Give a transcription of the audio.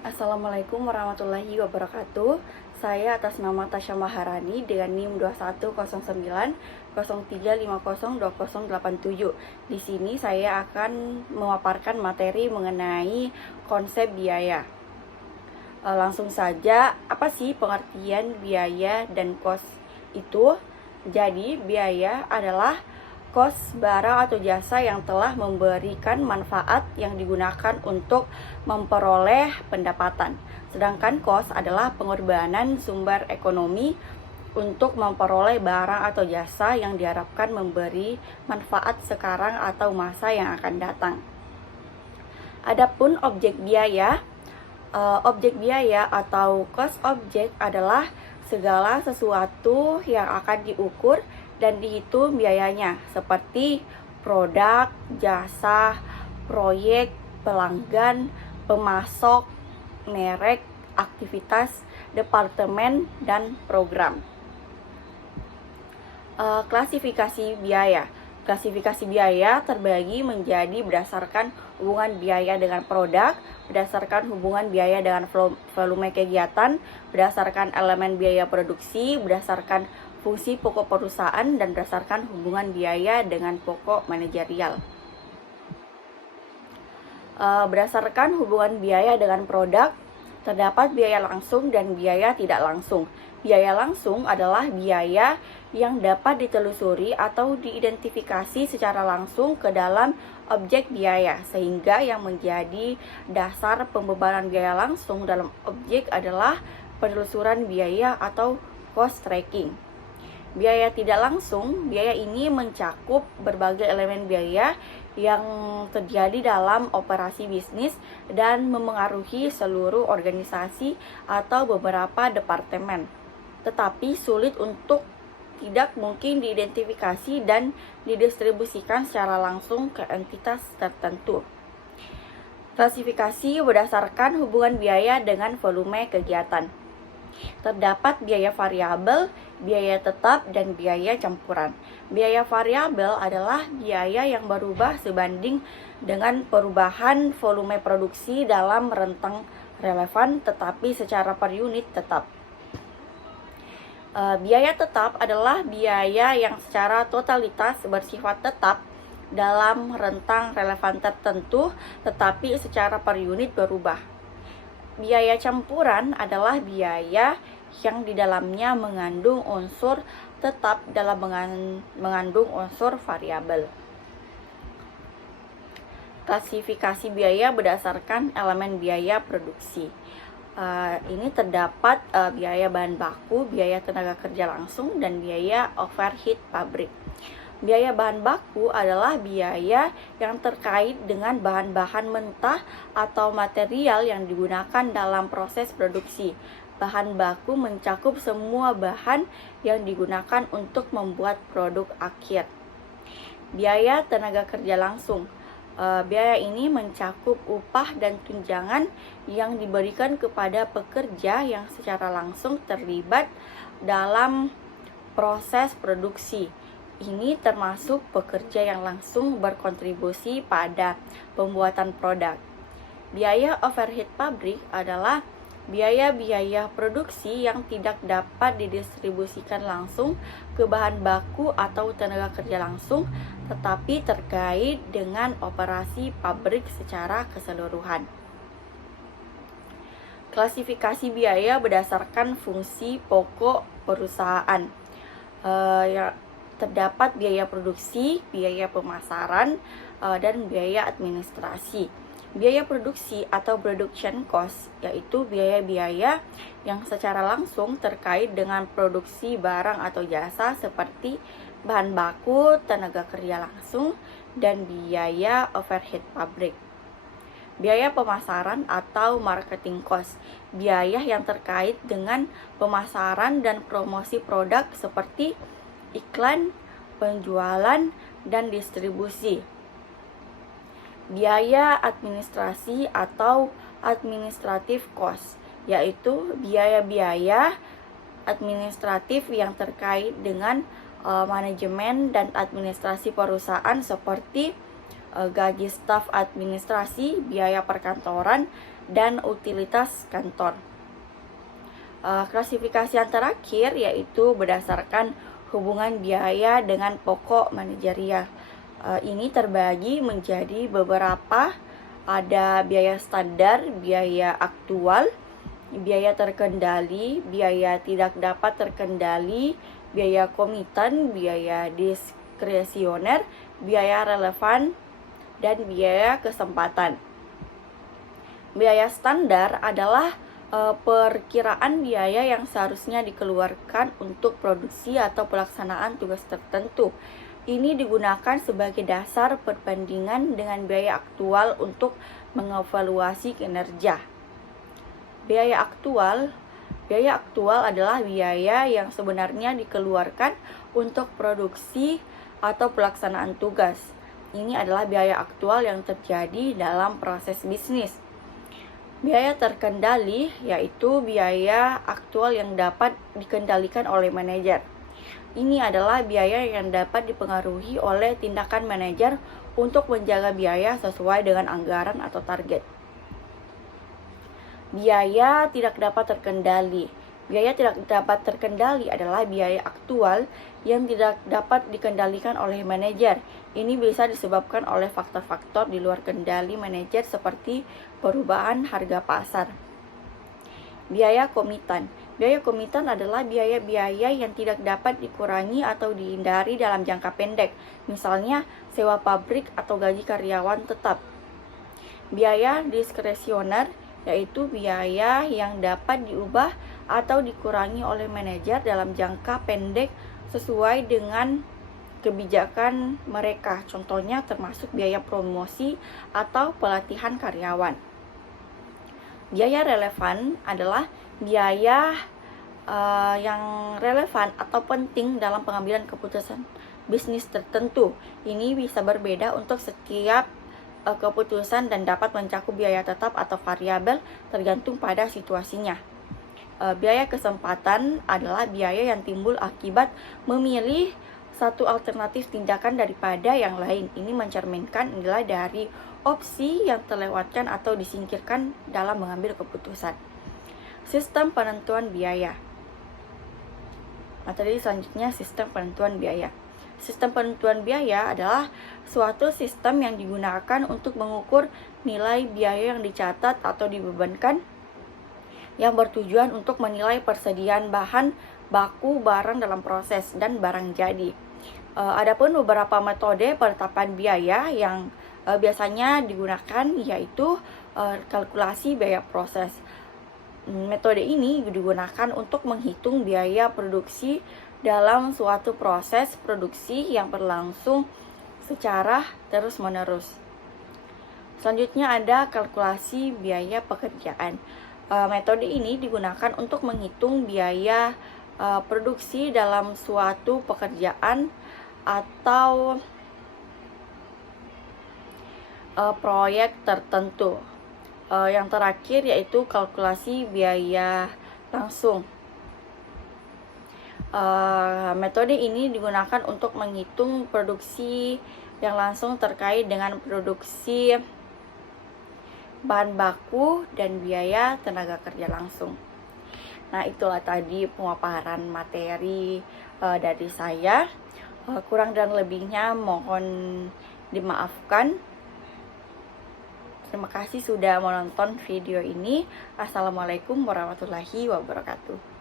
Assalamualaikum warahmatullahi wabarakatuh. Saya atas nama Tasya Maharani dengan NIM 210903502087. Di sini saya akan memaparkan materi mengenai konsep biaya. Langsung saja, apa sih pengertian biaya dan kos itu? Jadi, biaya adalah kos barang atau jasa yang telah memberikan manfaat yang digunakan untuk memperoleh pendapatan. Sedangkan kos adalah pengorbanan sumber ekonomi untuk memperoleh barang atau jasa yang diharapkan memberi manfaat sekarang atau masa yang akan datang. Adapun objek biaya, objek biaya atau cost object adalah segala sesuatu yang akan diukur dan dihitung biayanya, seperti produk, jasa, proyek, pelanggan, pemasok, merek, aktivitas, departemen, dan program. Klasifikasi biaya. Klasifikasi biaya terbagi menjadi berdasarkan hubungan biaya dengan produk, berdasarkan hubungan biaya dengan volume kegiatan, berdasarkan elemen biaya produksi, berdasarkan fungsi pokok perusahaan, dan berdasarkan hubungan biaya dengan pokok manajerial. Berdasarkan hubungan biaya dengan produk, terdapat biaya langsung dan biaya tidak langsung. Biaya langsung adalah biaya yang dapat ditelusuri atau diidentifikasi secara langsung ke dalam objek biaya, sehingga yang menjadi dasar pembebanan biaya langsung dalam objek adalah penelusuran biaya atau cost tracking. Biaya tidak langsung, biaya ini mencakup berbagai elemen biaya yang terjadi dalam operasi bisnis dan memengaruhi seluruh organisasi atau beberapa departemen, tetapi sulit untuk tidak mungkin diidentifikasi dan didistribusikan secara langsung ke entitas tertentu. Klasifikasi berdasarkan hubungan biaya dengan volume kegiatan. Terdapat biaya variabel, biaya tetap, dan biaya campuran. Biaya variabel adalah biaya yang berubah sebanding dengan perubahan volume produksi dalam rentang relevan tetapi secara per unit tetap. Biaya tetap adalah biaya yang secara totalitas bersifat tetap dalam rentang relevan tertentu tetapi secara per unit berubah. Biaya campuran adalah biaya yang di dalamnya mengandung unsur tetap dalam mengandung unsur variabel. Klasifikasi biaya berdasarkan elemen biaya produksi. Ini terdapat biaya bahan baku, biaya tenaga kerja langsung, dan biaya overhead pabrik. Biaya bahan baku adalah biaya yang terkait dengan bahan-bahan mentah atau material yang digunakan dalam proses produksi. Bahan baku mencakup semua bahan yang digunakan untuk membuat produk akhir. Biaya tenaga kerja langsung. Biaya ini mencakup upah dan tunjangan yang diberikan kepada pekerja yang secara langsung terlibat dalam proses produksi. Ini termasuk pekerja yang langsung berkontribusi pada pembuatan produk. Biaya overhead pabrik adalah biaya-biaya produksi yang tidak dapat didistribusikan langsung ke bahan baku atau tenaga kerja langsung, tetapi terkait dengan operasi pabrik secara keseluruhan. Klasifikasi biaya berdasarkan fungsi pokok perusahaan. Terdapat biaya produksi, biaya pemasaran, dan biaya administrasi. Biaya produksi atau production cost yaitu biaya-biaya yang secara langsung terkait dengan produksi barang atau jasa seperti bahan baku, tenaga kerja langsung, dan biaya overhead pabrik. Biaya pemasaran atau marketing cost, biaya yang terkait dengan pemasaran dan promosi produk seperti iklan, penjualan, dan distribusi. Biaya administrasi atau administrative cost, yaitu biaya-biaya administratif yang terkait dengan manajemen dan administrasi perusahaan seperti gaji staf administrasi, biaya perkantoran, dan utilitas kantor. Klasifikasi yang terakhir yaitu berdasarkan hubungan biaya dengan pokok manajerial. Ini terbagi menjadi beberapa, ada biaya standar, biaya aktual, biaya terkendali, biaya tidak dapat terkendali, biaya komitan, biaya diskresioner, biaya relevan, dan biaya kesempatan. Biaya standar adalah perkiraan biaya yang seharusnya dikeluarkan untuk produksi atau pelaksanaan tugas tertentu. Ini digunakan sebagai dasar perbandingan dengan biaya aktual untuk mengevaluasi kinerja. Biaya aktual adalah biaya yang sebenarnya dikeluarkan untuk produksi atau pelaksanaan tugas. Ini adalah biaya aktual yang terjadi dalam proses bisnis. Biaya terkendali yaitu biaya aktual yang dapat dikendalikan oleh manajer. Ini adalah biaya yang dapat dipengaruhi oleh tindakan manajer untuk menjaga biaya sesuai dengan anggaran atau target. Biaya tidak dapat terkendali. Biaya tidak dapat terkendali adalah biaya aktual yang tidak dapat dikendalikan oleh manajer. Ini bisa disebabkan oleh faktor-faktor di luar kendali manajer seperti perubahan harga pasar. Biaya komitan. Biaya komitan adalah biaya-biaya yang tidak dapat dikurangi atau dihindari dalam jangka pendek. Misalnya, sewa pabrik atau gaji karyawan tetap. Biaya diskresioner yaitu biaya yang dapat diubah atau dikurangi oleh manajer dalam jangka pendek sesuai dengan kebijakan mereka. Contohnya termasuk biaya promosi atau pelatihan karyawan. Biaya relevan adalah biaya yang relevan atau penting dalam pengambilan keputusan bisnis tertentu. Ini bisa berbeda untuk setiap keputusan dan dapat mencakup biaya tetap atau variabel tergantung pada situasinya. Biaya kesempatan adalah biaya yang timbul akibat memilih satu alternatif tindakan daripada yang lain. Ini mencerminkan nilai dari opsi yang terlewatkan atau disingkirkan dalam mengambil keputusan. Sistem penentuan biaya. Materi selanjutnya sistem penentuan biaya. Sistem penentuan biaya adalah suatu sistem yang digunakan untuk mengukur nilai biaya yang dicatat atau dibebankan yang bertujuan untuk menilai persediaan bahan baku barang dalam proses dan barang jadi. Adapun beberapa metode penetapan biaya yang biasanya digunakan yaitu kalkulasi biaya proses. Metode ini digunakan untuk menghitung biaya produksi dalam suatu proses produksi yang berlangsung secara terus-menerus. Selanjutnya ada kalkulasi biaya pekerjaan. Metode ini digunakan untuk menghitung biaya produksi dalam suatu pekerjaan atau proyek tertentu. Yang terakhir yaitu kalkulasi biaya langsung. Metode ini digunakan untuk menghitung produksi yang langsung terkait dengan produksi bahan baku dan biaya tenaga kerja langsung. Nah, itulah tadi pemaparan materi dari saya. Kurang dan lebihnya mohon dimaafkan. Terima kasih sudah menonton video ini. Assalamualaikum warahmatullahi wabarakatuh.